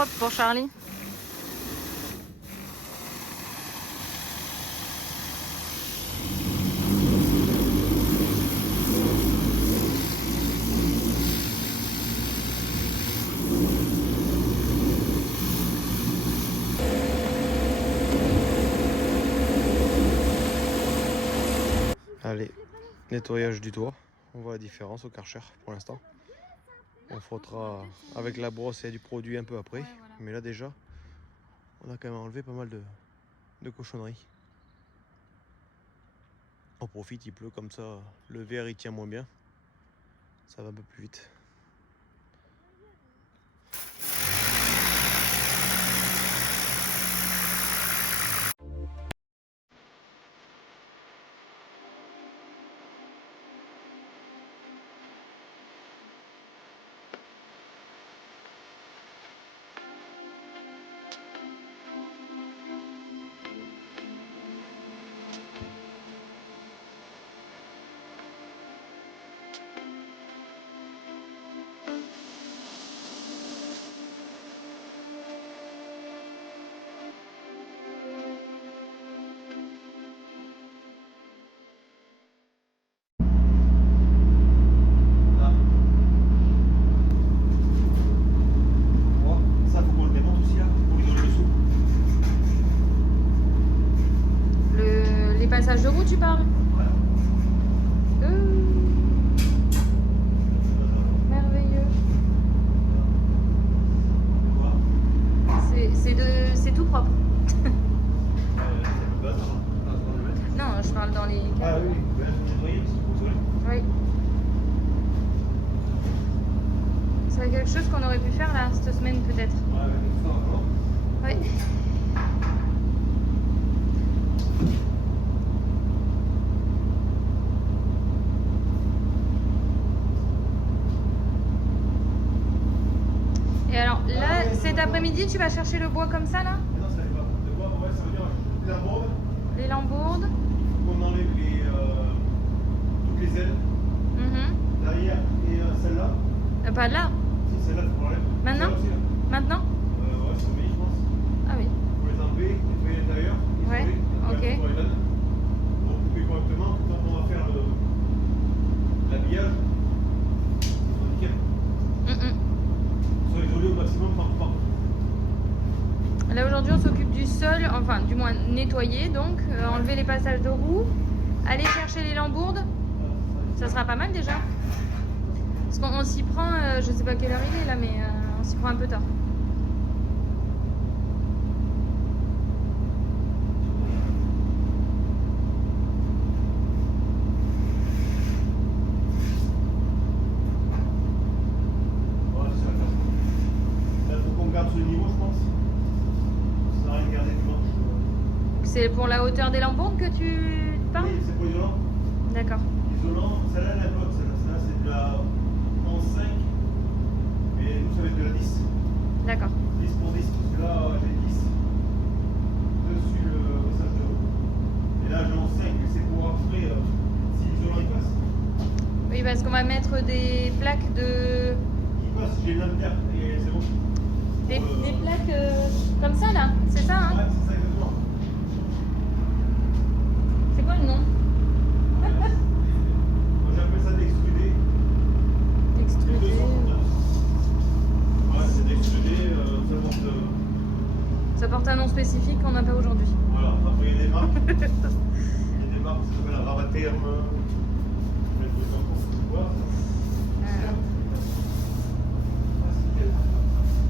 propre pour Charlie. Allez, nettoyage du toit. On voit la différence au Karcher pour l'instant. On frottera avec la brosse et du produit un peu après. Ouais, voilà. Mais là déjà, on a quand même enlevé pas mal de cochonneries. On profite, il pleut comme ça, le verre il tient moins bien. Ça va un peu plus vite. Passage de roue, tu parles? Merveilleux. C'est tout propre. Non, je parle dans les... Ah oui, oui. C'est quelque chose qu'on aurait pu faire là, cette semaine peut-être. Oui. Et alors là, cet après-midi, tu vas chercher le bois comme ça là? Non, ça n'est pas. Le bois, ouais, ça veut dire les lambourdes. Les lambourdes. On enlève toutes les ailes. Derrière et celle-là. Pas là. Si, celle-là, il faut l'enlever. Maintenant? Maintenant? Ouais, c'est obligé, je pense. Ah oui. Pour les enlever, nettoyer l'intérieur. Ouais, ok. Pour couper correctement, quand on va faire l'habillage, c'est nickel. Soit isolé au maximum par. Là aujourd'hui on s'occupe du sol, enfin du moins nettoyer donc, enlever les passages de roues, aller chercher les lambourdes, ça sera pas mal déjà. Parce qu'on s'y prend, je sais pas quelle heure il est là mais on s'y prend un peu tard. C'est pour la hauteur des lambourdes que tu parles? Oui, c'est pour l'isolant. D'accord. L'isolant, celle-là, elle est haute, celle-là, c'est de la 11,5. Mais nous, ça va être de la 10. D'accord. 10 pour 10, parce que là, j'ai 10 dessus le passage de haut. Et là, j'ai 11,5, mais c'est pour après, si l'isolant il passe. Oui, parce qu'on va mettre des plaques de... Il passe, j'ai l'inter, et c'est bon. Des plaques comme ça là, c'est ça hein? Ouais, c'est ça exactement. C'est quoi le nom? Moi j'appelle ça d'extruder. Extrudé. Ouais, c'est d'extruder, Ça porte un nom spécifique qu'on n'a pas aujourd'hui. Voilà, après il y a des marques. Il y a des marques qui s'appellent Ravaterme.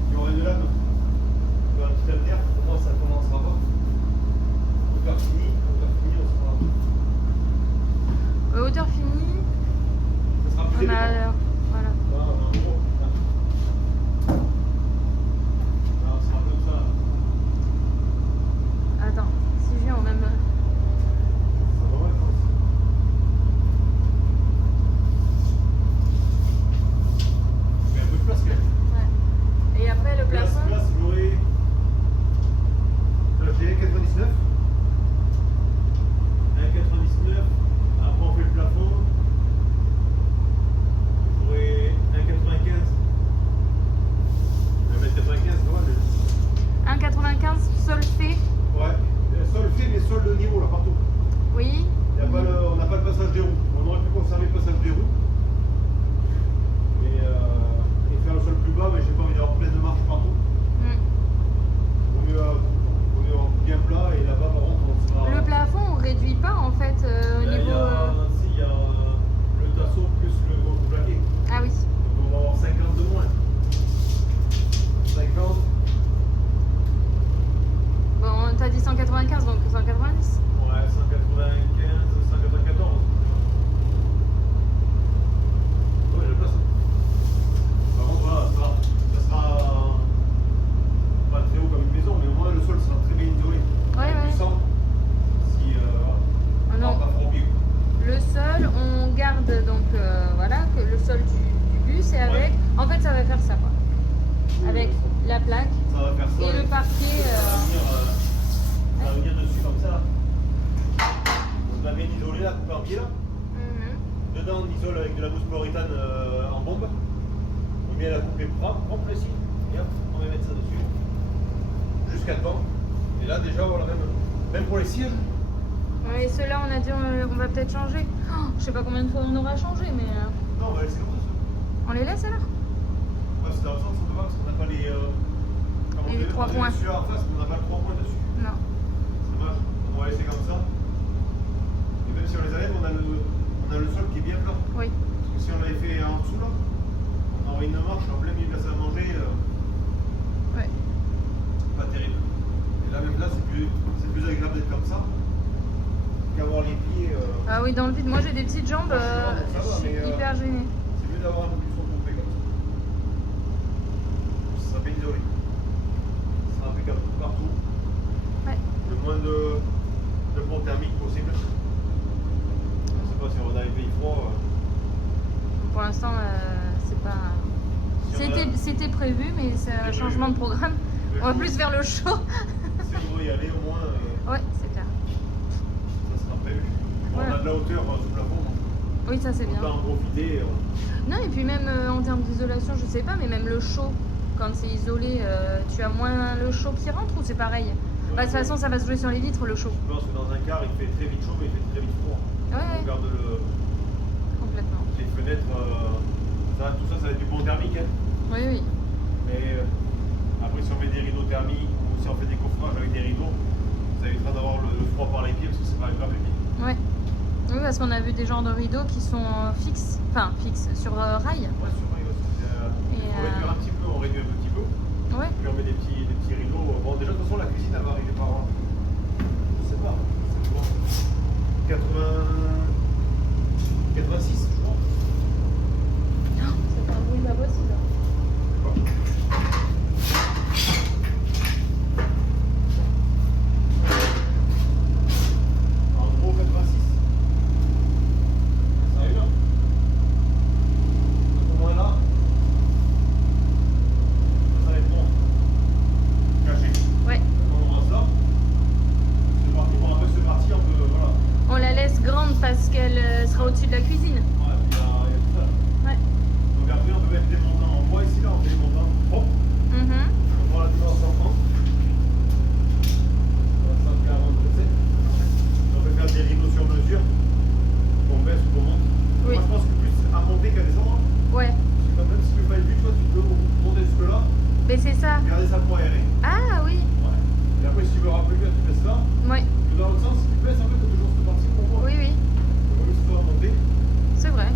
Il y aurait de là, un petit alter, pour moi ça commencera pas. Hauteur finie, on sera. Hauteur finie. Ça sera plus On a alors, voilà. Là, on a un gros. Là, ça sera comme ça. Attends, si je viens au même... Ça va, ouais, je pense. Mais un peu de place quand même. Ouais. Et après le plafond. Place, j'aurai. Là, j'ai 1,99. 1,99. Après, on fait le plafond. avec la plaque Ça va faire ça. et le parquet. Ça va venir dessus comme ça. On a bien isolé là, coupé en pied là. Dedans, on isole avec de la mousse chlorithane en bombe. On met la coupe propre ici. Et hop, on va mettre ça dessus. Jusqu'à devant. Et là, déjà, voilà, même pour les sièges. Et ceux-là, on a dit on va peut-être changer. Oh, je sais pas combien de fois on aura changé, mais. Non, on va laisser comme ça. On les laisse alors? Ouais, c'est dans le sens, on peut pas parce qu'on n'a pas les. Les 3 points. Celui-là en face, on n'a pas le 3 points dessus. Non. C'est dommage. Donc, on va laisser comme ça. Et même si on les enlève, on a le sol qui est bien plat. Oui. Parce que si on l'avait fait en dessous là, on aurait une marche en plein milieu de la salle à manger. Ouais. Pas terrible. Et là, même là, c'est plus agréable d'être comme ça qu'avoir les pieds. Ah oui, dans le vide. Moi, j'ai des petites jambes. Je suis hyper gênée. C'est mieux d'avoir un peu plus regroupé comme ça. Ça sera bien isolé. Ça sera impeccable partout. Ouais. Le moins de pont thermique possible. Je sais pas si on va dans les pays froids. Pour l'instant, c'est pas. C'était prévu, mais c'est un changement de programme. On va plus vers le chaud. Si on veut y aller, au moins. Ouais, c'est clair. Ça sera prévu. Bon, Ouais. on a de la hauteur sous le plafond. Oui, ça c'est On bien. peut en profiter. Non, et puis même en termes d'isolation, je sais pas, mais même le chaud, quand c'est isolé, tu as moins le chaud qui rentre ou c'est pareil? Bah, de toute façon, ça va se jouer sur les vitres, le chaud. Je pense que dans un car, il fait très vite chaud, mais il fait très vite froid. Ouais, On garde complètement. les fenêtres. Tout ça, ça va être du bon thermique. Hein. Oui, oui. Mais après, si on met des rideaux thermiques ou si on fait des coffrages avec des rideaux, ça évitera d'avoir le froid par les pieds parce que c'est pas grave les pieds. Ouais. Oui, parce qu'on a vu des genres de rideaux qui sont fixes, sur rail. Ouais, sur vrai, on réduit un petit peu, on réduit un petit peu. Ouais. Puis on met des petits rideaux. Bon, déjà, de toute façon, la cuisine, elle va arriver par. Je sais pas, c'est bon. 86, je crois. C'est un bruit pas possible. En gros, 86. Ça arrive là. Donc, au moins là, ça va être bon. Caché. Ouais. On voit ça. C'est parti. Bon, après, c'est parti, on peut. Voilà. On la laisse grande parce qu'elle sera au-dessus de la cuisine. Ouais, puis il y a tout ça. Ouais. Donc après, on peut mettre des montants en bois ici, là, on fait des montants propres. On prend la différence en France. Ça fait 47. On peut faire des rideaux sur mesure, qu'on baisse ou qu'on monte. Oui. Moi, je pense que plus à monter qu'à descendre. Ouais. C'est quand même si tu fais pas le but, toi, tu peux monter jusque-là, Mais c'est ça. garder ça pour aérer. Ah oui. Ouais. Et après, si tu veux rappeler, tu baisses là. Ouais. Et dans l'autre sens, si tu baisses, en fait, tu as toujours cette partie pour voir. Oui, oui. Donc, si tu vas monter, C'est vrai.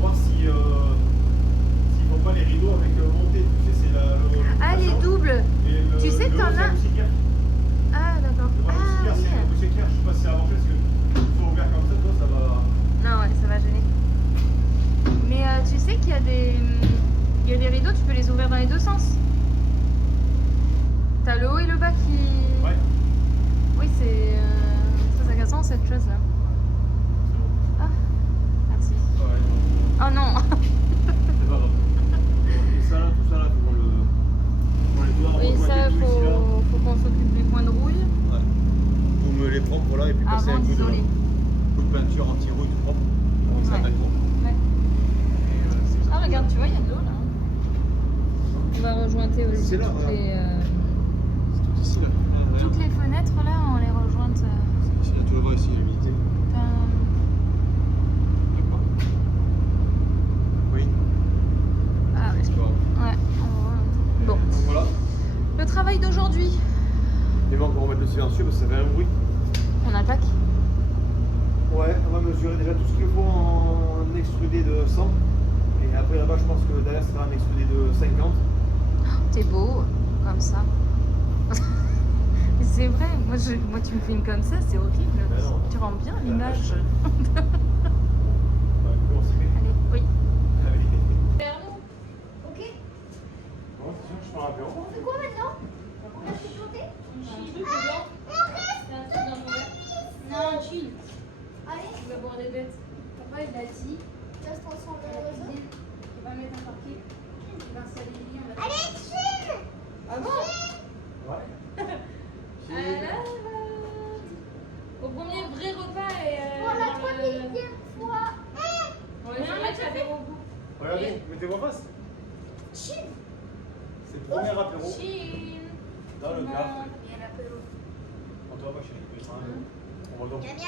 voir si. S'ils font pas les rideaux avec montée, tu sais, c'est Ah, les doubles. Tu sais que t'en as. Ah, d'accord. Ah, C'est oui. un moustiquaire, je sais pas si ça a marché parce que tout ouvert comme ça, toi, ça va. Non, ouais, ça va gêner. Mais tu sais qu'il y a des rideaux, tu peux les ouvrir dans les deux sens. T'as le haut et le bas qui. Ouais, Oui, c'est très agaçant cette chose-là. c'est bon. Ah, merci. Ouais, Oh non. c'est pas grave. Et ça là, tout ça là, faut qu'on les doit Oui, ça, ici, là. faut qu'on s'occupe des points de rouille Ouais. Faut me les prendre là et puis passer avant un coup d'isoler. de peinture anti-rouille tout propre. Donc ça Ouais. va être bon. Ouais. Et, c'est ça. Ah, regarde, tu vois, il y a de l'eau là. On va rejointer aussi C'est là, toutes voilà. les, C'est tout ici là. toutes les fenêtres là, on les rejointe. Ici, là, tu le vois ici, l'humidité. D'accord. Oui. Ah ouais. C'est pas grave. Ouais. Bon. Donc voilà. Le travail d'aujourd'hui. Les manques vont remettre le silencieux parce que ça fait un bruit. On attaque. Ouais, on va mesurer déjà tout ce qu'il faut en extrudé de 100. Et après là-bas, je pense que derrière, ça sera un extrudé de 50. T'es beau, comme ça. C'est vrai, moi tu me filmes comme ça, c'est horrible. Ben non. Tu rends bien l'image. Ouais, on s'y met. Allez, oui. Allez. Ok. Bon, c'est sûr que je prends un apéro. On fait quoi maintenant? On a fait sauter? Non, chill. Allez, Tu vas boire des bêtes. Papa il a dit, reste ensemble à dans la le réseau. cuisine, il va mettre un parquet, il va installer les lits, on va. Allez, Regardez, mettez-vous en face. Chine. C'est le premier apéro Chine. dans le car. Il y a l'apéro. On ne va pas chez les petits. On va donc. Bien, bien.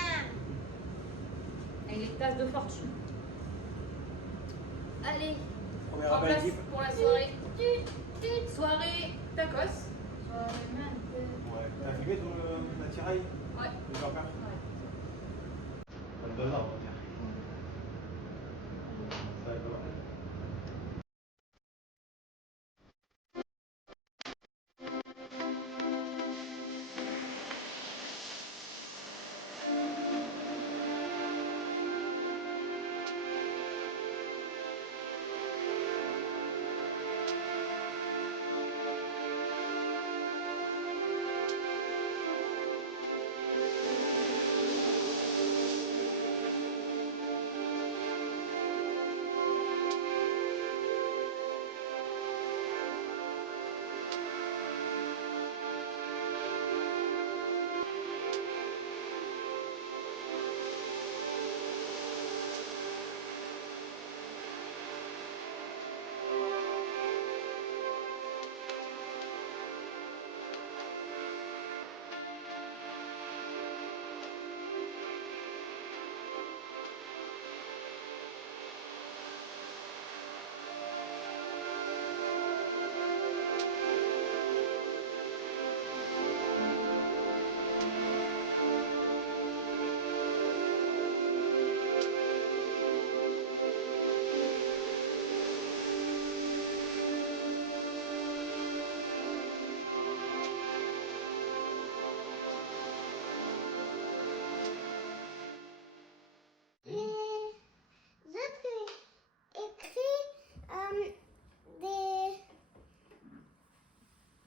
Avec les tasses de fortune. Allez, Premier en appel place équipe. pour la soirée. Soirée tacos. Ouais. T'as filmé ton attirail? Ouais. Le Jean-Pierre? Ça me donne là, on va dire. D'accord.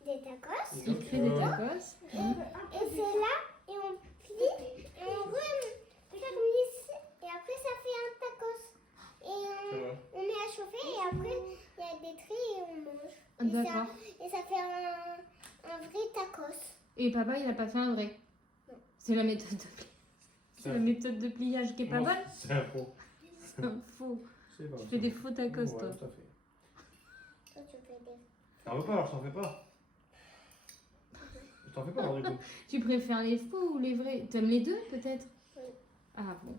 tacos. Il fait des tacos. Et c'est là, et on plie, et on referme ici, et après ça fait un tacos. Et on met à chauffer, et après il y a des traits et on mange. D'accord. Et ça fait un vrai tacos. Et papa, il a pas fait un vrai. Non. C'est la méthode de pliage. C'est la méthode de pliage qui est pas bonne. C'est un faux. C'est un faux. C'est pas Tu fais des faux tacos, ouais, toi. tout à fait. Toi, tu fais des... T'en veux pas alors, je t'en fais pas. Je t'en fais pas alors du coup. Tu préfères les faux ou les vrais? T'aimes les deux, peut-être? Oui. Ah bon.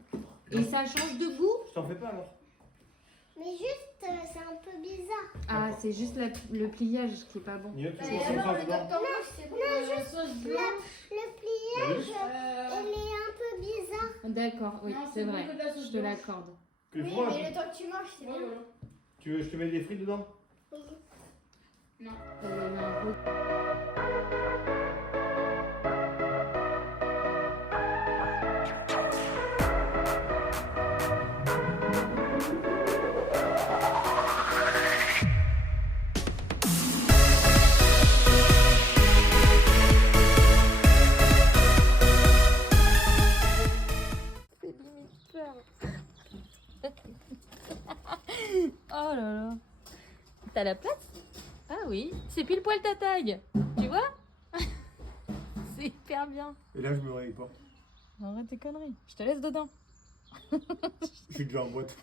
Et ça change de goût? Je t'en fais pas alors. Mais juste, c'est un peu bizarre. Ah, c'est juste le pliage qui est pas bon. Mieux, tu Et consommes alors, pas le dedans. docteur Mouche, c'est pour la sauce blanche. Le pliage, il est un peu bizarre. D'accord, oui, Non, c'est c'est vrai. bon que la sauce Je te blanche. l'accorde. Que Oui, moi, mais le temps que tu manges, c'est bien. tu veux, je te mets des frites dedans? Oui. Non. Il y a eu un gros- Oh là là. T'as la place? Ah oui, c'est pile poil ta taille. Tu vois? C'est hyper bien. Et là, je me réveille pas. Arrête tes conneries. Je te laisse dedans. Je suis déjà en boîte.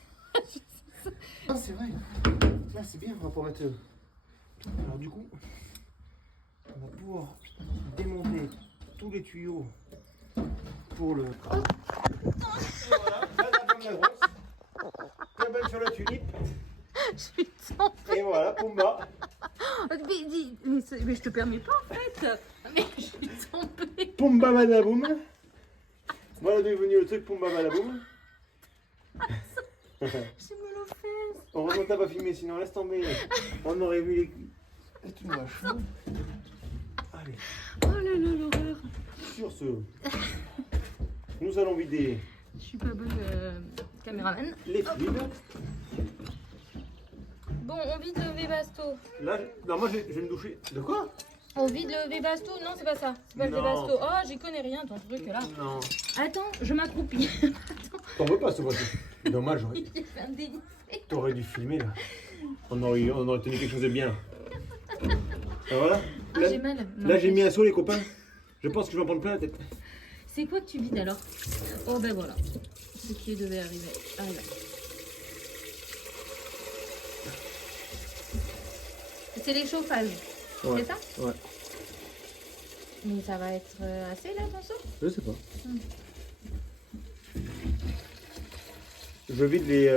Ah, c'est vrai. Là, c'est bien, on va pouvoir mettre. Alors, du coup, on va pouvoir démonter tous les tuyaux pour le. Et voilà, là, la gomme la grosse. Cabane sur la tulipe. Je suis tombée. Et voilà, Pumba. Mais je te permets pas en fait. Mais je suis tombée. Pumba Badaboum. Voilà d'où est venu le truc Pumba Badaboum. J'ai mal aux fesses. Heureusement que t'as pas filmé, sinon laisse tomber. On aurait vu les. Et tu m'as chaud. Allez, Oh là là, l'horreur. sur ce, nous allons vider Je suis pas bonne caméraman. les fluides. Bon, on vide le Webasto. Là, non, moi je vais me doucher. De quoi? On vide le Webasto? Non, c'est pas ça. C'est pas le Non. Webasto. Oh, j'y connais rien, ton truc là. Non. Attends, je m'accroupis. T'en veux pas ce voiture? Dommage, Il fait un déni. t'aurais dû filmer là. On aurait tenu quelque chose de bien. Ah, voilà. Ah, Là, j'ai mal. Non, là, j'ai mis un saut, les copains. Je pense que je vais en prendre plein la tête. C'est quoi que tu vides alors? Oh ben voilà. Ce qui devait arriver. Ah là. C'est les chauffages. Ouais. C'est ça? Ouais. Mais ça va être assez là ton seau? Je sais pas. Hmm. Je vide les...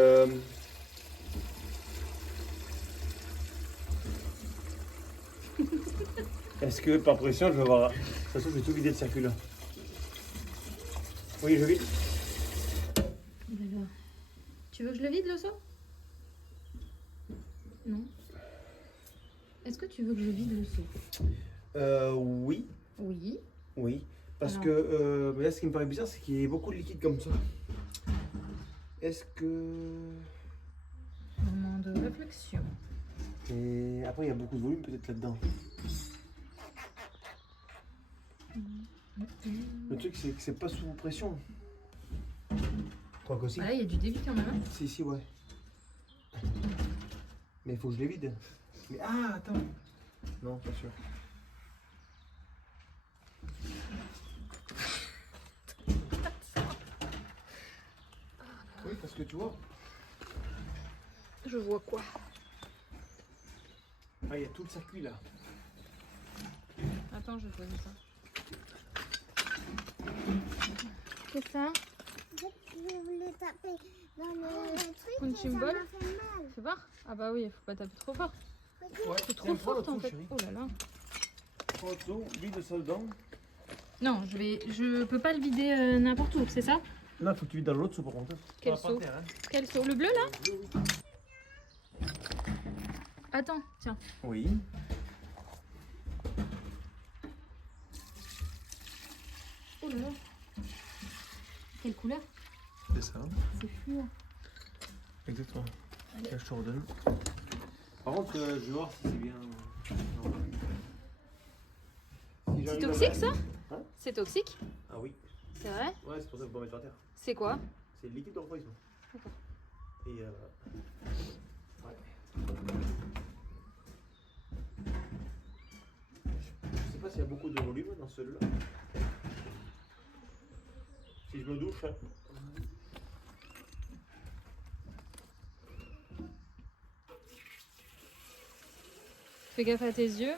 Est-ce que par pression je vais avoir... De toute façon je vais tout vider le circuit là. Oui je vide. D'accord. Tu veux que je le vide le seau? Non. Est-ce que tu veux que je vide le seau? Oui. Oui. Oui. Parce Alors. que mais là ce qui me paraît bizarre c'est qu'il y a beaucoup de liquide comme ça. Est-ce que... Moment de réflexion. Et après il y a beaucoup de volume peut-être là-dedans. Le truc c'est que c'est pas sous pression. Je crois que si. Ah là, il y a du débit quand même. Hein. Si, ouais. Mais il faut que je les vide. Mais ah, attends. Non, pas sûr. Oui, parce que tu vois. Je vois quoi? Ah, il y a tout le circuit là. Attends, je choisis ça. Qu'est-ce que ça? En fait, je voulais taper dans le truc Une et ça chimbole? m'a fait mal. Fais voir. Ah bah oui, il faut pas taper trop fort. Ouais, C'est trop fort en fait. Oh là là. Prends le seau, vide ça dedans. Non, je peux pas le vider n'importe où, c'est ça? Là, faut que tu vides dans l'autre seau par contre. Quel seau? Quel seau? Le bleu là? Attends, tiens. Oui. Oh là là. Quelle couleur? C'est ça. C'est fluo. Exactement. Allez. Là, je te redonne. Par contre, je vais voir si c'est bien. Non. Si C'est j'arrive toxique à- ça? Hein? C'est toxique? Ah oui. C'est vrai? Ouais, c'est pour ça qu'il faut pas mettre par terre. C'est quoi? C'est le liquide de refroidissement. D'accord. Et ouais. Je sais pas s'il y a beaucoup de volume dans celui-là. Si je me douche. Hein. Fais gaffe à tes yeux.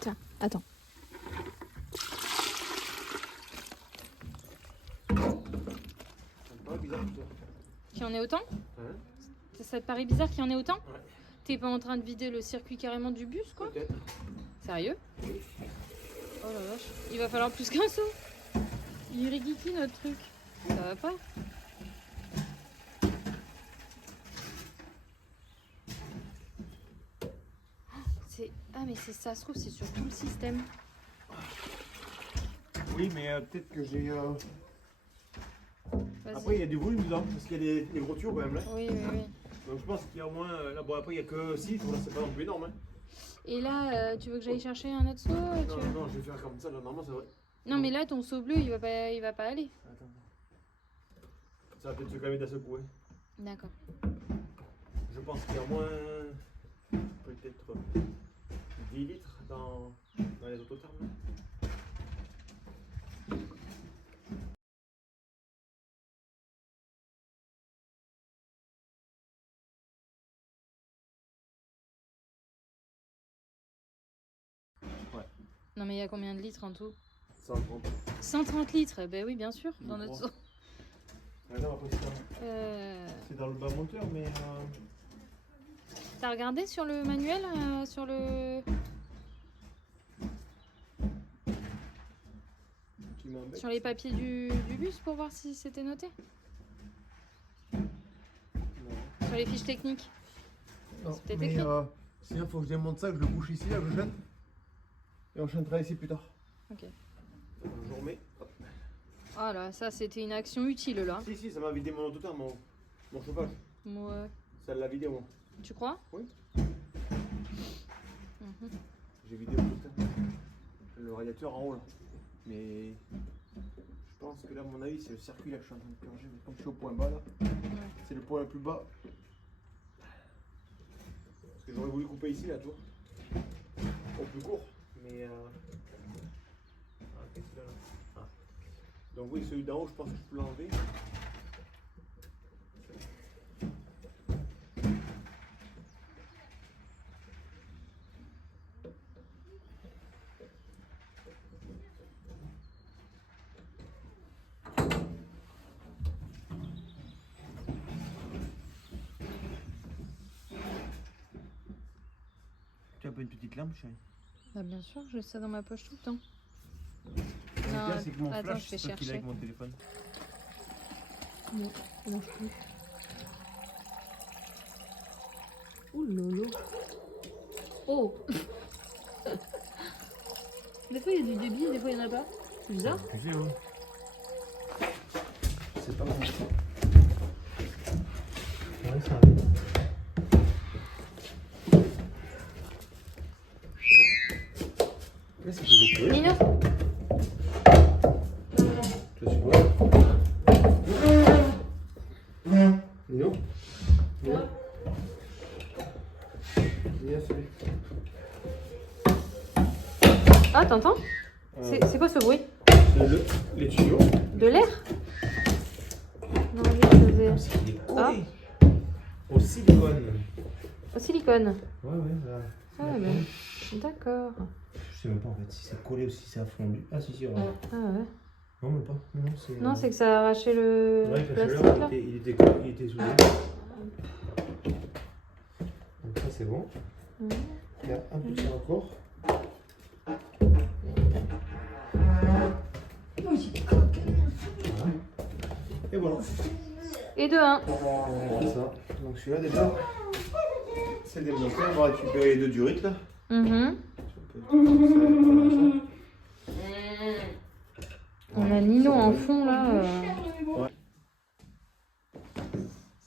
Tiens, attends. Ça me paraît bizarre tout ça. Qu'il y en ait autant? Hein? Ça te paraît bizarre qu'il y en ait autant? Ouais. T'es pas en train de vider le circuit carrément du bus quoi? Peut-être. Sérieux? Oh la vache. Il va falloir plus qu'un seau. Il est rigiki notre truc. Ça va pas? Ah mais c'est ça se trouve c'est sur tout le système. Oui, mais peut-être que j'ai. Vas-y. Après, il y a du volume dedans, parce qu'il y a des gros tuyaux quand même là. Oui, oui, oui. Donc je pense qu'il y a au moins. Là, bon, après, il n'y a que 6, là, c'est pas non plus énorme. Hein. Et là, tu veux que j'aille chercher un autre seau? Non, tu veux- non, je vais faire comme ça, là, normalement, c'est vrai. Non mais là ton seau bleu il va pas aller. Attends. Ça va peut-être se calmer d'un secouer. D'accord. Je pense qu'il y a au moins. Peut-être 10 litres dans les autothermes. là. Non mais il y a combien de litres en tout? 130. 130 litres, ben oui bien sûr, dans Je notre crois. seau. Regarde, après, c'est dans le bas moteur, mais. T'as regardé sur le manuel, sur le... Qui m'embête. sur les papiers du bus pour voir si c'était noté? Non. Sur les fiches techniques? Non, C'est peut-être mais écrit. sinon, il faut que je démonte ça, que je le couche ici, là, je jette. Et on enchaînera ici plus tard. Ok. Je remets. Hop. Ah là, ça c'était une action utile là. Si, ça m'a vidé mon autotherme, mon chauffage. Ouais. Ça l'a vidé, moi. Tu crois? Oui. Mhm. J'ai vidé l'autotherme. Le radiateur en haut, là. Mais je pense que là, à mon avis, c'est le circuit là que je suis en train de purger. Mais comme je suis au point bas, là, c'est le point le plus bas. Parce que j'aurais voulu couper ici, là, tu vois. Au plus court. Mais marqué celui-là. Ah. Donc oui, celui d'en haut, je pense que je peux l'enlever. Tu as pas une petite lampe, chérie? Bah bien sûr, j'ai ça dans ma poche tout le temps. Le pire, c'est que mon attends, flash, je vais c'est toi qui l'as chercher. avec mon téléphone. Non, ça marche plus. Ouh lolo. Oh. Des fois il y a du débit, des fois il n'y en a pas. C'est bizarre. Tu sais, ouais. C'est pas bon. Ouais, ça arrive. Qu'est-ce que tu veux? Nino. Tu veux quoi? Nino? Nino? Nino, celui. Ah, t'entends? C'est quoi ce bruit? C'est les tuyaux. De l'air? Non, lui, il faisait... Il est collé. Ah. Au silicone. Au silicone. Ouais, là. Ah, ben, d'accord. Je sais même pas en fait si c'est collé ou si ça a fondu. Ah, si, regarde. Ah ouais. Non, même pas. Non, c'est. Non, c'est que ça a arraché le Ouais, parce que plastique là, là. il était soudé. Donc, ça, c'est bon. Mhm. Il y a un petit encore. Voilà. Et voilà. Et de 1. C'est ça. Donc, celui-là, déjà, c'est débloqué. On va récupérer les deux durites là. On a Nino en fond là. Ouais.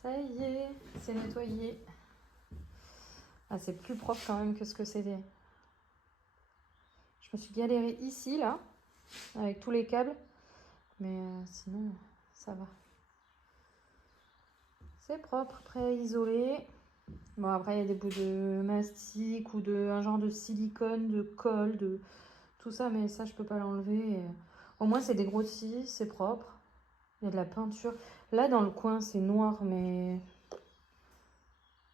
Ça y est, c'est nettoyé. Ah, c'est plus propre quand même que ce que c'était. Je me suis galérée ici là, avec tous les câbles. Mais sinon, ça va. C'est propre, prêt à isoler. Bon, après, il y a des bouts de mastic ou un genre de silicone, de colle, de tout ça, mais ça, je peux pas l'enlever. Au moins, c'est dégrossi, c'est propre. Il y a de la peinture. Là, dans le coin, c'est noir, mais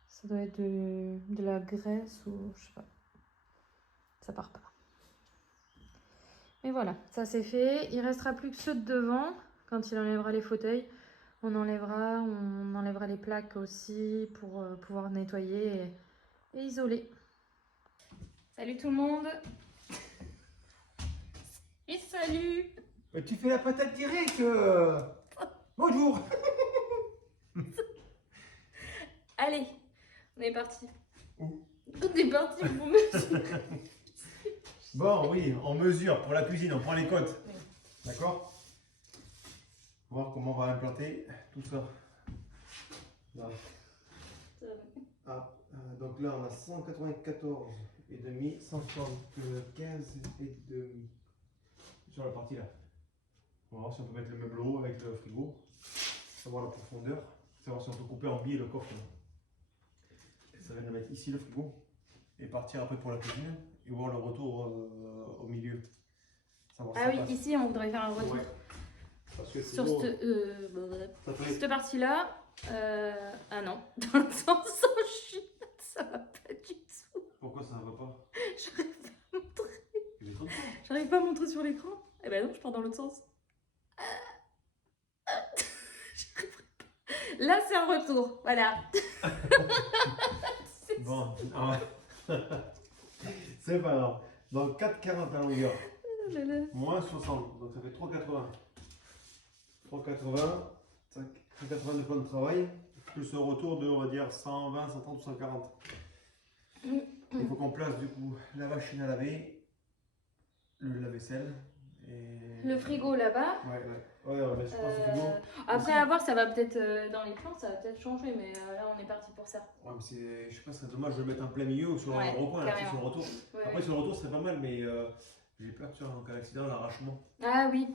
ça doit être de la graisse ou je sais pas. Ça part pas. Mais voilà, ça c'est fait. Il restera plus que ceux de devant. Quand il enlèvera les fauteuils, on enlèvera les plaques aussi pour pouvoir nettoyer et isoler. Salut tout le monde. Et salut. Mais tu fais la patate directe. Bonjour. Allez, on est parti. Où? On est parti pour me... Bon, oui, on mesure pour la cuisine, on prend les côtes. Oui. D'accord? Voir comment on va implanter tout ça. Là. Ah, donc là, on a 194 et demi, 175 et demi. Sur la partie là. On va voir si on peut mettre le meuble haut avec le frigo. Savoir la profondeur. Savoir si on peut couper en billes le coffre. Et ça va le mettre ici le frigo. Et partir après pour la cuisine. Et voir le retour au milieu. Savoir ah oui, passe. Ici on voudrait faire un retour. Ouais. Parce que sur cette partie-là. Ah non, dans le sens où je suis, ça va pas du tout. Pourquoi ça va pas? J'arrive pas à montrer. J'arrive pas à montrer sur l'écran. Eh ben non, je pars dans l'autre sens. Là, c'est un retour. Voilà. Bon, c'est pas grave. Donc 4,40 à longueur. Moins 60. Donc ça fait 3,80. 3,80. 3,80 de plan de travail. Plus un retour de, on va dire, 120, 130 ou 140. Il faut qu'on place du coup la machine à laver, le lave-vaisselle. Et... le frigo là-bas. Ouais, on met sur le frigo. Après, à voir, ça va peut-être dans les plans, ça va peut-être changer, mais là, on est parti pour ça. Ouais, mais je sais pas, c'est dommage de le mettre en plein milieu ou sur un recoin, là, sur le retour. Ouais, après, sur le retour, c'est pas mal, mais j'ai peur que en cas d'accident, l'arrachement. Ah oui.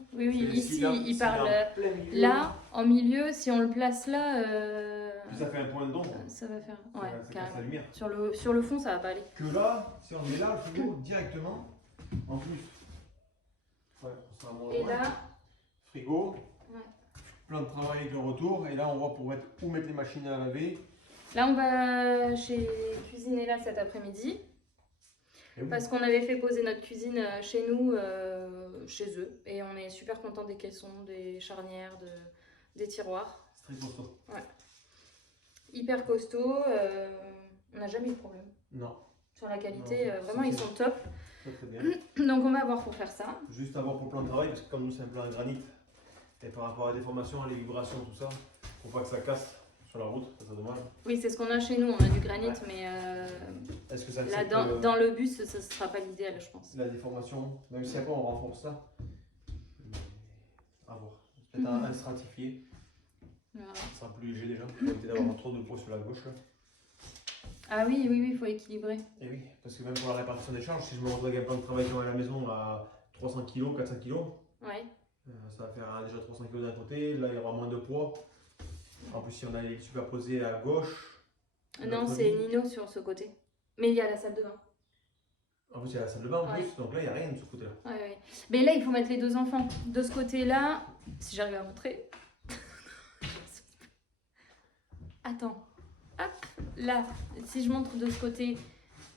Ici, il parle là, en milieu, si on le place là. Puis ça fait un point d'ombre. Ça va faire. Ouais, ça casse la lumière. Sur le fond, ça va pas aller. Que là, si on met là le frigo directement, en plus. Ouais, on sera moins Et loin. là, Frigo. ouais. Plan de travail avec le retour. Et là, on voit pour mettre, où mettre les machines à laver. Là, on va cuisiner là cet après-midi. Et oui. Parce qu'on avait fait poser notre cuisine chez nous, chez eux. Et on est super content des caissons, des charnières, des tiroirs. C'est très costaud. Ouais. Hyper costaud. On n'a jamais eu de problème. Non. Sur la qualité, Non, vraiment, ils sont top. Très très bien. Donc, on va voir pour faire ça. Juste à voir pour le plan de travail, parce que comme nous, c'est un plan en granit. Et par rapport à la déformation, les vibrations, tout ça, faut pas que ça casse sur la route, ça serait dommage. Oui, c'est ce qu'on a chez nous. On a du granit, Ouais. mais Est-ce que ça là, accepte dans le bus, ça ne sera pas l'idéal, je pense. la déformation? Même si après on renforce ça. Mais à voir. Peut-être un stratifié. Voilà. Ça sera plus léger déjà. Pour éviter d'avoir trop de poids sur la gauche. Là. Ah oui, il faut équilibrer. Et oui, parce que même pour la répartition des charges, si je me retrouve avec un plan de travail à la maison à 300 kg, 400 kg, Ouais. ça va faire déjà 300 kg d'un côté. Là, il y aura moins de poids. En plus, si on a les superposés à gauche. Non, c'est Nino sur ce côté. Mais il y a la salle de bain. En plus, il y a la salle de bain en Ouais. plus, donc là, il n'y a rien de ce côté-là. Ouais. Mais là, il faut mettre les deux enfants. De ce côté-là, si j'arrive à montrer. Attends. Hop, là. Si je montre de ce côté,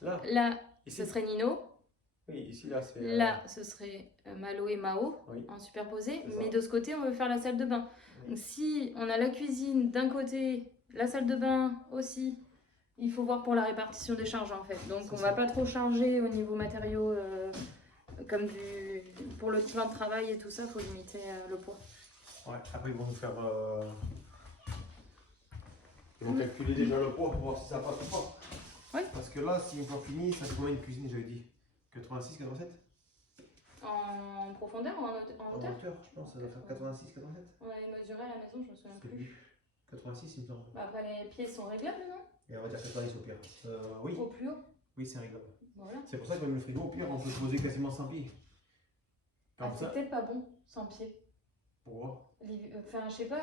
Là, là, ici. ce serait Nino. Oui, ici, là, c'est. Là, ce serait Malo et Mao Oui. en superposé. C'est ça. Mais de ce côté, on veut faire la salle de bain. Oui. Donc, si on a la cuisine d'un côté, la salle de bain aussi, il faut voir pour la répartition des charges en fait. Donc, C'est on ça. va pas trop charger au niveau matériaux comme pour le plan de travail et tout ça, il faut limiter le poids. Ouais, après, ils vont nous faire. Ils vont calculer déjà le poids pour voir si ça passe ou pas. Oui. Parce que là, si une fois fini, ça fait combien de cuisine, j'avais dit 86, 87 En profondeur ou en En hauteur? hauteur, je pense, ça doit faire 86, 87 On avait mesuré à la maison, je me souviens C'était plus. lui. 86, il me semble. Bah, après, les pieds sont réglables, non? Et on va dire 90 au pire. Oui, Au plus haut. oui, c'est réglable. Voilà. C'est pour ça que même le frigo, au pire, on peut poser quasiment 100 pieds. Ah, Comme c'est ça. peut-être pas bon, sans pied. Pourquoi? Enfin, je sais pas,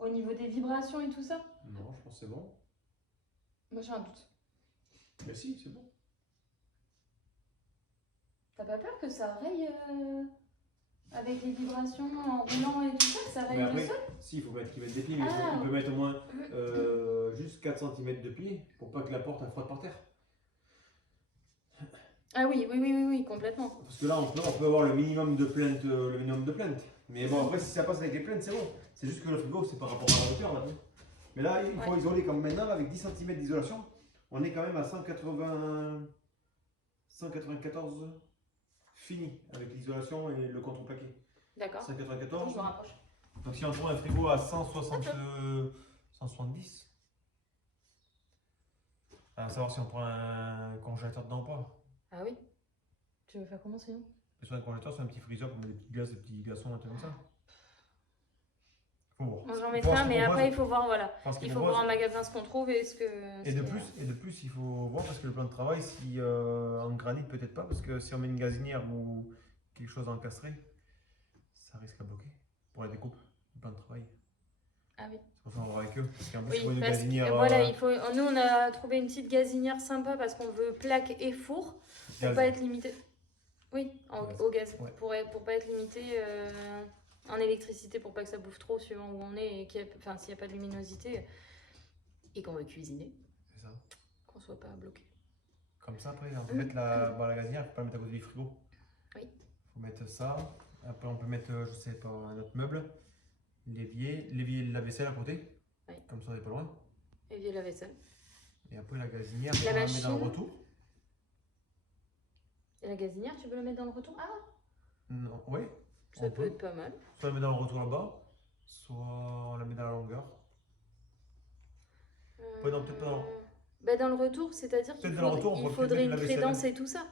au niveau des vibrations et tout ça. Non, je pense que c'est bon. Moi, j'ai un doute. Mais si, c'est bon. T'as pas peur que ça raye avec les vibrations en roulant et tout ça, que ça raye Mais le après, sol? si, il faut mettre qu'il mette des pieds, mais Ah. il peut mettre au moins juste 4 cm de pied pour pas que la porte elle frotte par terre. Ah oui, complètement. Parce que là, on peut avoir le minimum de plainte, Mais bon, après, si ça passe avec les plaintes, c'est bon. C'est juste que le frigo, c'est par rapport à la hauteur, là. Mais là, il faut isoler comme maintenant, avec 10 cm d'isolation. On est quand même à 194 fini avec l'isolation et le contreplaqué. D'accord. Attends, 194. je me rapproche. Donc si on trouve un frigo à 170, à savoir si on prend un congélateur dedans ou pas. Ah oui? Tu veux faire comment sinon? Sur un congélateur, c'est un petit freezer comme des petites glaces, des petits glaçons, un truc comme ça. Faut voir. Moi j'en mettrai un, mais après il faut voir, voilà. Parce qu'il Il faut voir en magasin ce qu'on trouve et ce que. Et de plus, il faut voir parce que le plan de travail, si en granit, peut-être pas, parce que si on met une gazinière ou quelque chose encastré, ça risque à bloquer pour la découpe du plan de travail. Ah oui. C'est pour ça qu'on va voir avec eux. Parce qu'en plus, il faut Oui, une parce que gazinière. voilà, il faut. Nous on a trouvé une petite gazinière sympa parce qu'on veut plaque et four pour gaz. pas être limité. Oui, Gaz. au gaz. Ouais. Pour pas être limité en électricité, pour pas que ça bouffe trop suivant où on est et s'il n'y a pas de luminosité et qu'on veut cuisiner, C'est ça. qu'on soit pas bloqué. Comme ça, après, on peut mettre la gazinière, il ne faut pas la mettre à côté du frigo. Oui. Il faut mettre ça. Après, on peut mettre, je sais pas, un autre meuble. L'évier de la vaisselle à côté. Oui. Comme ça, on n'est pas loin. Évier la vaisselle. Et après, la gazinière, La on la met dans le machine. retour. Et la gazinière, tu veux la mettre dans le retour? Ah, Non, oui. ça On peut être pas mal. Soit on la met dans le retour là-bas, soit on la met dans la longueur. Ouais, non, peut-être pas dans- Bah, dans le retour, c'est-à-dire qu'il Peut-être dans le retour, on il peut faudrait peut-être une la vaisselle. crédence et tout ça.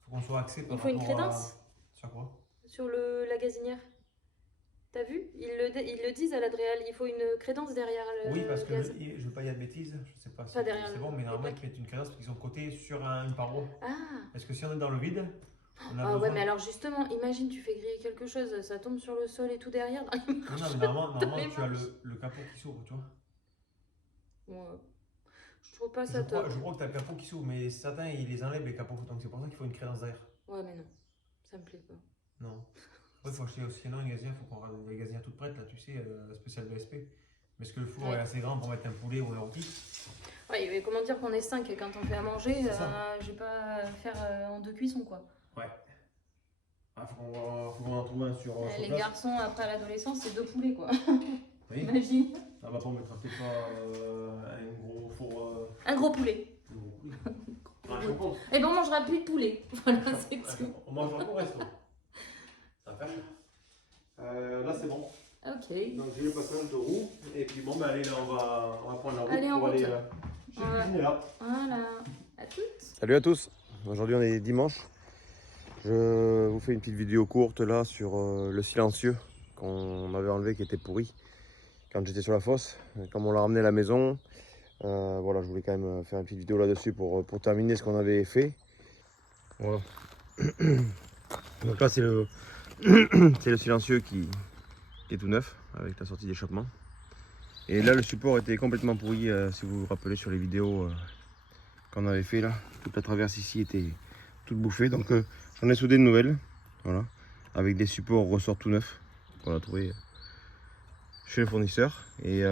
Faut qu'on soit axé par Il faut une rapport à- crédence Sur quoi? sur la gazinière. T'as vu? Ils le disent à l'Adréal, il faut une crédence derrière le Oui, parce que gaz. je ne veux pas dire de bêtises, je sais pas si Pas derrière c'est le- bon, mais les normalement plaques. ils mettent une crédence parce qu'ils sont cotés sur une paroi. Ah, Est-ce que si on est dans le vide, on a ah ouais, besoin... mais alors justement, imagine tu fais griller quelque chose, ça tombe sur le sol et tout derrière. Non, non, mais normalement les tu as marches. le capot qui s'ouvre, tu vois. Ouais. Je trouve pas ça top. Je crois que tu as le capot qui s'ouvre, mais certains ils les enlèvent les capots, donc c'est pour ça qu'il faut une crédence derrière. Ouais, mais non, ça me plaît pas. Non. Il faut acheter aussi une gazinière, il faut qu'on rende des gazinières toutes prêtes, là, tu sais, spécial VSP. Mais est-ce que le four est assez grand pour mettre un poulet ou un rôti? Ouais, mais comment dire qu'on est 5 quand on fait à manger, je vais pas faire en 2 cuissons quoi. Ouais. Ah, faut qu'on en trouve un sur Les place. garçons après l'adolescence c'est 2 poulets quoi. Oui. Imagine. Ah bah on mettra peut-être pas un gros four. Un gros poulet. Un gros poulet. Ah, je comprends. Et ben on mangera plus de poulet. Voilà, c'est tout. On mangera au resto. Ça va faire cher. Là c'est bon. Ok. Donc j'ai le passage de roue. Et puis bon, bah allez, là on va prendre la route Allez, en pour route. aller chez le cuisinier là. Voilà. À toutes. Salut à tous. Aujourd'hui on est dimanche. Je vous fais une petite vidéo courte là sur le silencieux qu'on avait enlevé qui était pourri quand j'étais sur la fosse. Comme on l'a ramené à la maison, voilà, je voulais quand même faire une petite vidéo là-dessus pour terminer ce qu'on avait fait. Voilà. Donc là c'est le c'est le silencieux qui est tout neuf avec la sortie d'échappement. Et là le support était complètement pourri, si vous vous rappelez sur les vidéos qu'on avait fait là. Toute la traverse ici était toute bouffée. Donc j'en ai soudé de nouvelles, voilà, avec des supports ressorts tout neufs qu'on a trouvé chez le fournisseur. Et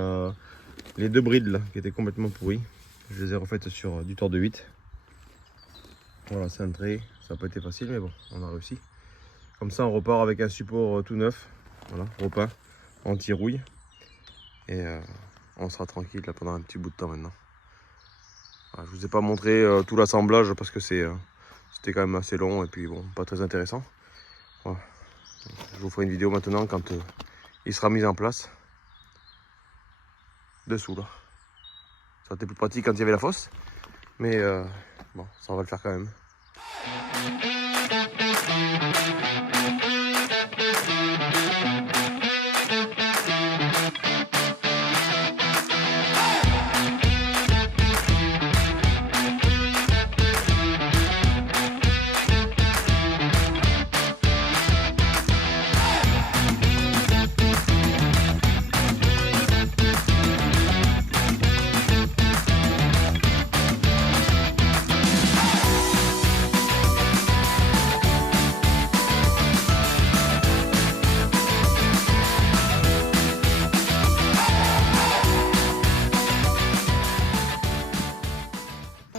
les 2 brides là qui étaient complètement pourries, je les ai refaites sur du tord de 8. Voilà, cintré, ça n'a pas été facile mais bon, on a réussi. Comme ça on repart avec un support tout neuf, voilà, repeint, anti-rouille. Et on sera tranquille là pendant un petit bout de temps maintenant. Voilà, je vous ai pas montré tout l'assemblage parce que c'était quand même assez long et puis bon, pas très intéressant. Voilà. Je vous ferai une vidéo maintenant quand il sera mis en place. Dessous là. Ça aurait été plus pratique quand il y avait la fosse. Mais bon, ça on va le faire quand même.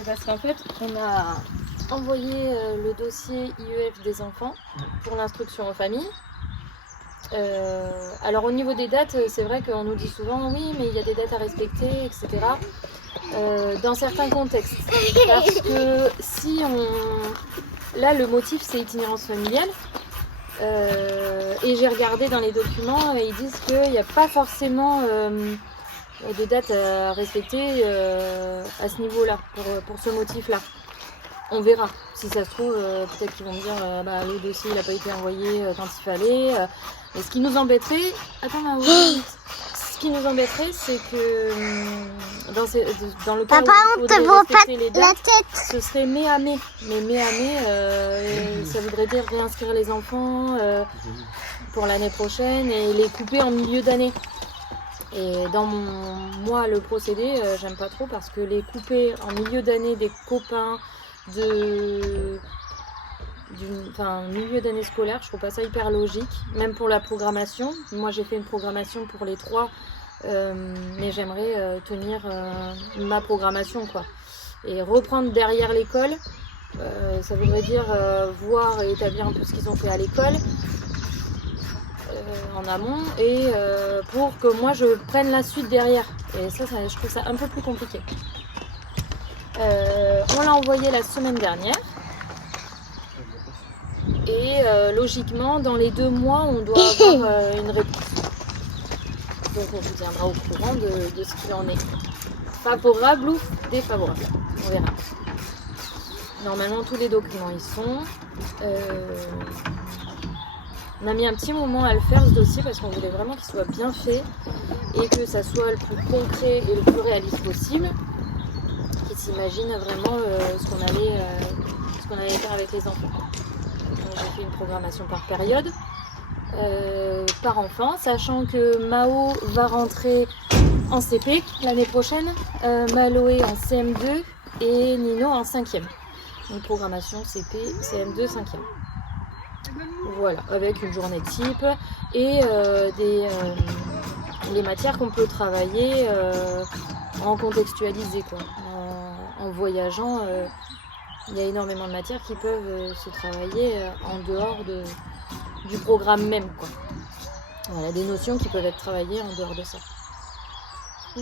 Parce qu'en fait, on a envoyé le dossier IEF des enfants pour l'instruction aux familles. Alors au niveau des dates, c'est vrai qu'on nous dit souvent oui, mais il y a des dates à respecter, etc. Dans certains contextes. Parce que si on... Là, le motif, c'est itinérance familiale. Et j'ai regardé dans les documents et ils disent qu'il n'y a pas forcément... de dates à respecter à ce niveau-là, pour ce motif-là. On verra. Si ça se trouve, peut-être qu'ils vont me dire bah, le dossier n'a pas été envoyé quand il fallait. Mais ce qui nous embêterait... Attends, ma ce qui nous embêterait, c'est que dans le cas Papa, où on il te faudrait voit pas respecter les la dates, tête. ce serait mai à mai. Mais mai à mai, ça voudrait dire réinscrire les enfants pour l'année prochaine et les couper en milieu d'année. Et dans moi, le procédé, j'aime pas trop parce que les couper en milieu d'année des copains milieu d'année scolaire, je trouve pas ça hyper logique. Même pour la programmation. Moi, j'ai fait une programmation pour les 3, mais j'aimerais tenir ma programmation, quoi. Et reprendre derrière l'école, ça voudrait dire voir et établir un peu ce qu'ils ont fait à l'école. En amont et pour que moi je prenne la suite derrière et ça je trouve ça un peu plus compliqué. On l'a envoyé la semaine dernière et logiquement dans les 2 mois on doit avoir une réponse, donc on vous tiendra au courant de ce qu'il en est, favorable ou défavorable, on verra. Normalement tous les documents y sont. On a mis un petit moment à le faire, ce dossier, parce qu'on voulait vraiment qu'il soit bien fait et que ça soit le plus concret et le plus réaliste possible, qu'ils s'imaginent vraiment ce qu'on allait faire avec les enfants. Donc, j'ai fait une programmation par période, par enfant, sachant que Mao va rentrer en CP l'année prochaine, Maloé en CM2 et Nino en 5e. Donc programmation CP, CM2, 5e. Voilà, avec une journée type et les matières qu'on peut travailler en contextualisé, quoi. En voyageant, il y a énormément de matières qui peuvent se travailler en dehors du programme même, quoi. Voilà, des notions qui peuvent être travaillées en dehors de ça.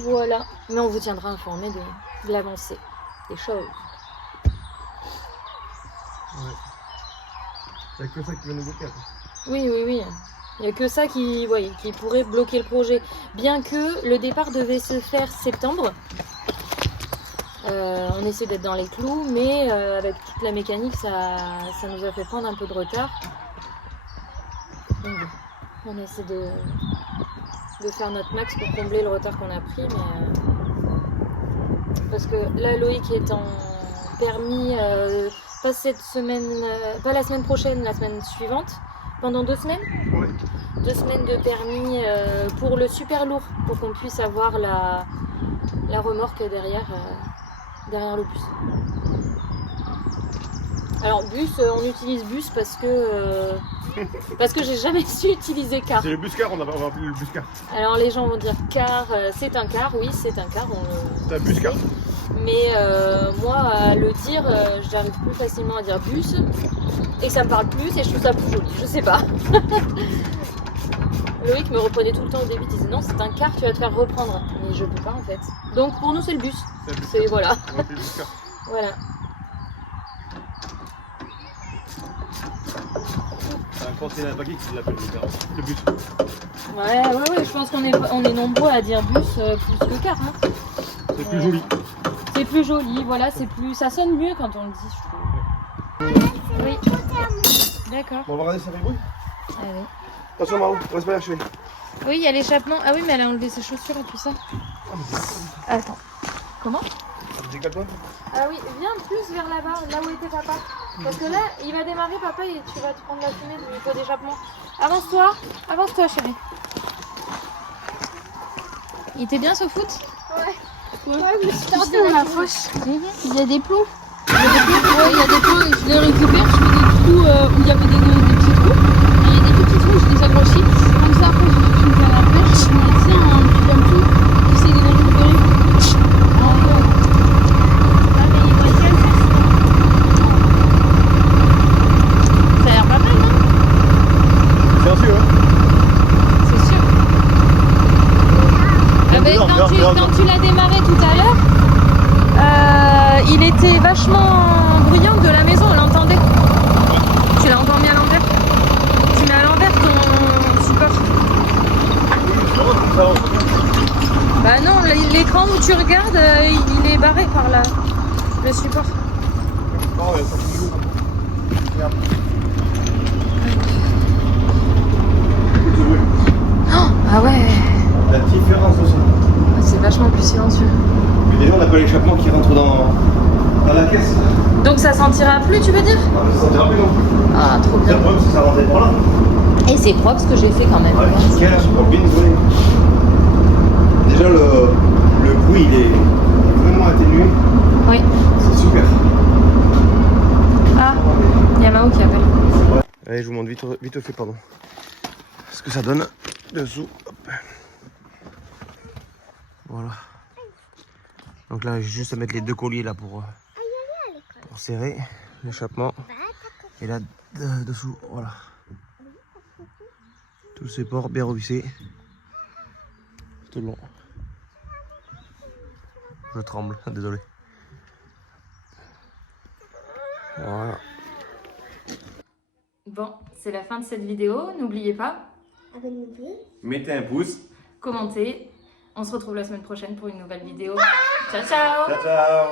Voilà, mais on vous tiendra informé de l'avancée des choses. Ouais. Il n'y a que ça qui va nous bloquer. Oui. Il n'y a que ça qui pourrait bloquer le projet. Bien que le départ devait se faire septembre. On essaie d'être dans les clous, mais avec toute la mécanique, ça nous a fait prendre un peu de retard. Donc, on essaie de faire notre max pour combler le retard qu'on a pris. Mais, parce que là, Loïc est en permis, pas cette semaine, pas la semaine prochaine, la semaine suivante, pendant 2 semaines. Ouais. 2 semaines de permis pour le super lourd, pour qu'on puisse avoir la remorque derrière le bus. Alors bus, on utilise bus parce que j'ai jamais su utiliser car. C'est le bus-car, on va appeler le bus-car. Alors les gens vont dire car, c'est un car, oui c'est un car. C'est un bus-car. Mais moi à le dire, j'arrive plus facilement à dire bus et ça me parle plus et je trouve ça plus joli, je sais pas. Loïc me reprenait tout le temps au début, il disait non c'est un car, tu vas te faire reprendre. Mais je peux pas en fait. Donc pour nous c'est le bus. C'est voilà. On appelle le bus-car. Voilà. C'est un container baggy qui l'appelle le bus. Ouais, je pense qu'on est nombreux à dire bus plus que car. Hein. C'est plus joli. C'est plus joli, voilà, ça sonne mieux quand on le dit, je trouve. Oui. D'accord. Bon, on va regarder si ça fait bruit. Allez. Attention Marou, on laisse pas lâcher. Oui, il y a l'échappement. Ah oui, mais elle a enlevé ses chaussures et tout ça. Attends. Comment? Décale-toi. Ah oui, viens plus vers là-bas, là où était papa. Parce que là, il va démarrer papa et tu vas te prendre la fumée du pot d'échappement. Avance-toi chérie. Il était bien ce foot? Ouais. Ouais, je me suis tordu dans la fosse. Il y a des plots. Il y a des plots, je les récupère, je fais des trous où il y avait des petits trous. Et il y a des tout petits trous, je les agrandis. Comme ça, après, je me fais la pêche, je mets ça, un truc comme tout. J'essaie de les récupérer. Ça a l'air pas mal, non? Bien sûr, hein. C'est sûr. Quand tu l'as démarré tout à l'heure, il était vachement bruyant de la maison, on l'entendait. Tu l'as encore mis à l'envers? Tu mets à l'envers ton support. Bah non, l'écran où tu regardes, il est barré par le support. Non, ouais, ça fait lourd. Regarde. Ah ouais, La différence de son. c'est vachement plus silencieux. Mais déjà, on n'a pas l'échappement qui rentre dans la caisse. Donc ça sentira plus, tu veux dire? Non, mais ça sentira plus non plus. Ah, trop Le bien. problème, c'est que ça rentrait par là. Et c'est propre ce que j'ai fait quand même. Ouais, nickel, super bien joué. Déjà, le bruit, il est vraiment atténué. Oui. C'est super. Ah, il y a Mao qui appelle. Allez, je vous montre vite fait, pardon. Ce que ça donne dessous. Hop. Voilà. Donc là, j'ai juste à mettre les 2 colliers là pour serrer l'échappement. Et là, dessous, voilà. Tout le support bien revissé. Tout le long. Je tremble, désolé. Voilà. Bon, c'est la fin de cette vidéo. N'oubliez pas, Abonnez-vous. Mettez un pouce. commentez. On se retrouve la semaine prochaine pour une nouvelle vidéo. Ciao, ciao! Ciao, ciao.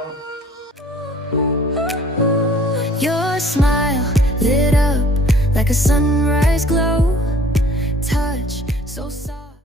Your smile lit up like a sunrise glow. Touch so soft.